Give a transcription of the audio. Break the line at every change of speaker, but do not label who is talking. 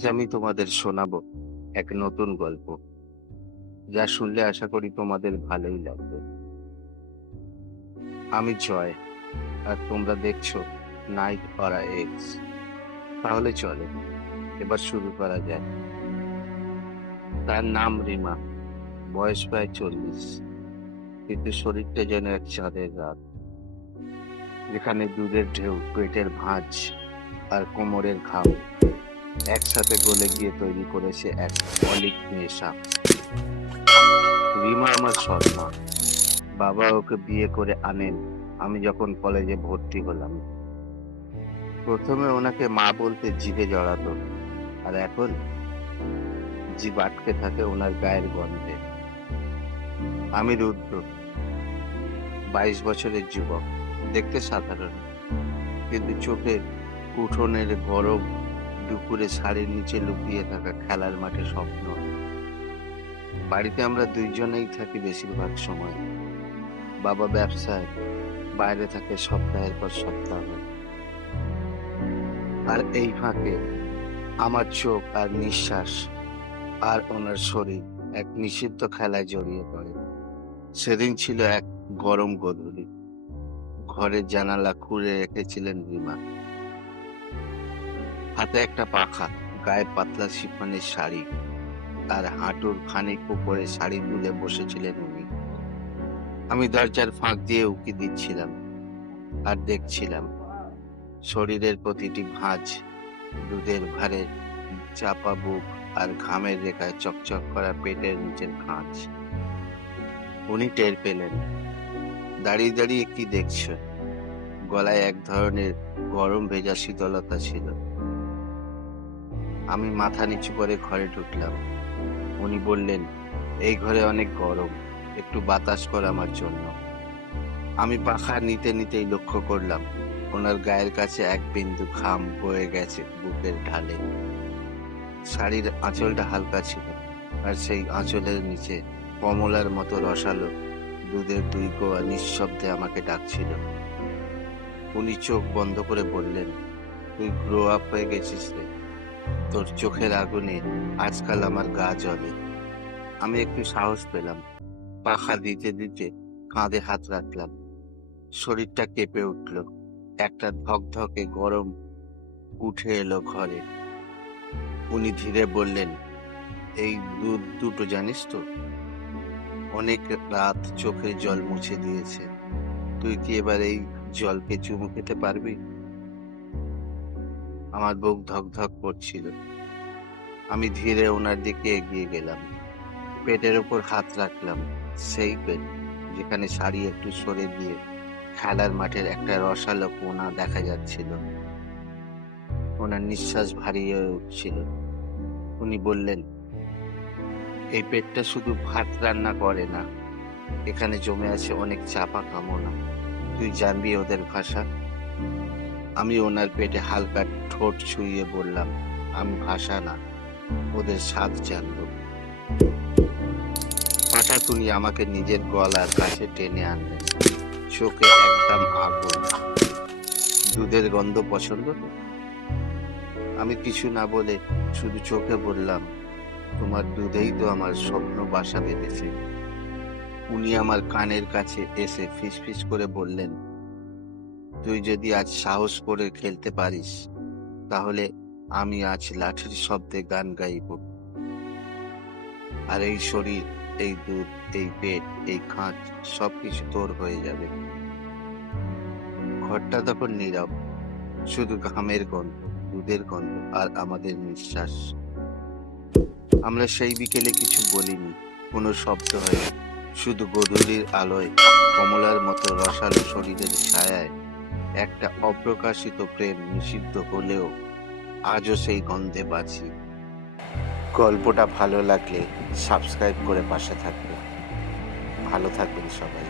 আজ আমি তোমাদের শোনাবো এক নতুন গল্প, যা শুনলে আশা করি তোমাদের ভালোই লাগবে। আমি জয়, আর তোমরা দেখছ নাইট অরা এক্স। তাহলে চলো, এবার শুরু করা যায় তার নাম রিমা, বয়স প্রায় চল্লিশ, কিন্তু শরীরটা যেন এক চাঁদের রাত। যেখানে দুধের ঢেউ, পেটের ভাঁজ, আর কোমরের ঘাম। একসাথে গলে গিয়ে তৈরি করেছে এক অলিক নেশা। রিমা আমার সৎমা বাবা ওকে বিয়ে করে আনেন। আমি যখন কলেজে ভর্তি হলাম। প্রথমে ওনাকে মা বলতে জিভে জড়াতো। আর এখন জিভ আটকে থাকে ওনার গায়ের গন্ধে। আমি রুদ্র, বাইশ বছরের যুবক। দেখতে সাধারণ। কিন্তু চোখে উঠোনের গরম দুপুরে শাড়ির নিচে লুকিয়ে থাকা খেলার মাঠে স্বপ্ন। বাড়িতে আমরা দুইজনেই থাকি বেশিরভাগ সময়। বাবা ব্যবসায়, বাইরে থাকে সপ্তাহের পর সপ্তাহ। আর এই ফাঁকে আমার চোখ আর নিঃশ্বাস আর ওনার শরীর এক নিষিদ্ধ খেলায় জড়িয়ে পড়ে। সেদিন ছিল এক গরম গধূলি। ঘরের জানালা খুলে রেখেছিলেন রিমা। হাতে একটা পাখা, গায়ে পাতলা শিফনের শাড়ি আর হাঁটুর খানিক উপরে শাড়ি তুলে বসেছিলেন উনি। আমি দরজার ফাঁক দিয়ে উকি দিচ্ছিলাম আর দেখছিলাম শরীরের প্রতিটি ভাঁজ দুধের ভারে চাপা বুক আর ঘামের রেখায় চকচক করা পেটের নিচের খাঁজ। উনি টের পেলেন, দাঁড়িয়ে দাঁড়িয়ে কি দেখছে? গলায় এক ধরনের গরম ভেজা শীতলতা ছিল। আমি মাথা নিচু করে ঘরে ঢুকলাম। উনি বললেন, এই ঘরে অনেক গরম, একটু বাতাস কর আমার জন্য। আমি পাখা নিতে নিতেই লক্ষ্য করলাম, ওনার গায়ের কাছে এক বিন্দু ঘাম বয়ে গেছে বুকের ঢালে। শাড়ির আঁচলটা হালকা ছিল, আর সেই আঁচলের নিচে কমলার মতো রসালো দুধের দুই গোয়া নিঃশব্দে আমাকে ডাকছিল। উনি চোখ বন্ধ করে বললেন, তুই গ্রো আপ হয়ে গেছিস রে। তোর চোখের আগুনে আজকাল আমার গা জ্বলে আমি একটু সাহস পেলাম। পাখা দিতে দিতে কাঁধে হাত রাখলাম। শরীরটা কেঁপে উঠল। একটা ধকধকে গরম উঠে এলো ঘরে। উনি ধীরে বললেন, এই দুধ দুটো জানিস তো? অনেক রাত চোখের জল মুছে দিয়েছে। তুই কি এবার এই জলকে চুমু খেতে পারবি? আমার বুক ধক ধক করছিল। আমি ধীরে ওনার দিকে এগিয়ে গেলাম। পেটের উপর হাত রাখলাম, সেই পেট যেখানে শাড়ি একটু সরে দিয়ে খেলার মাঠের একটা রসালো কোনা দেখা যাচ্ছিল। ওনার নিঃশ্বাস ভারী হয়ে উঠছিল। উনি বললেন, এই পেটটা শুধু ভাত রান্না করে না, এখানে জমে আছে অনেক চাপা কামনা তুই জানবি ওদের ভাষা? আমি ওনার পেটে হালকা ঠোঁট ছুঁয়ে বললাম, আমি ভাষা না, ওদের স্বাদ জানব। হঠাৎ উনি আমাকে নিজের গলার কাছে টেনে আনলেন। চোখে একদম আগুন। দুধের গন্ধ পছন্দ আমি কিছু না বলে শুধু চোখে বললাম, তোমার দুধেই তো আমার স্বপ্ন বাসা বেঁধেছে। উনি আমার কানের কাছে এসে ফিসফিস করে বললেন তুই যদি আজ সাহস করে খেলতে পারিস, তাহলে আমি আজ লাঠির শব্দে গান গাইব। আর এই শরীর, এই দুধ, এই পেট, এই খাঁচ সবকিছু তোর হয়ে যাবে। ঘরটা তখন নীরব, শুধু ঘামের গন্ধ, দুধের গন্ধ আর আমাদের নিঃশ্বাস। আমরা সেই বিকেলে কিছু বলিনি, কোনো শব্দ হয় শুধু গধূলির আলোয় কমলার মতো রসালো শরীরের ছায়ায় একটা অপ্রকাশিত প্রেম নিষিদ্ধ হলেও আজও সেই গন্ধে বাঁচি। গল্পটা ভালো লাগলে সাবস্ক্রাইব করে পাশে থাকবে। ভালো থাকবেন সবাই।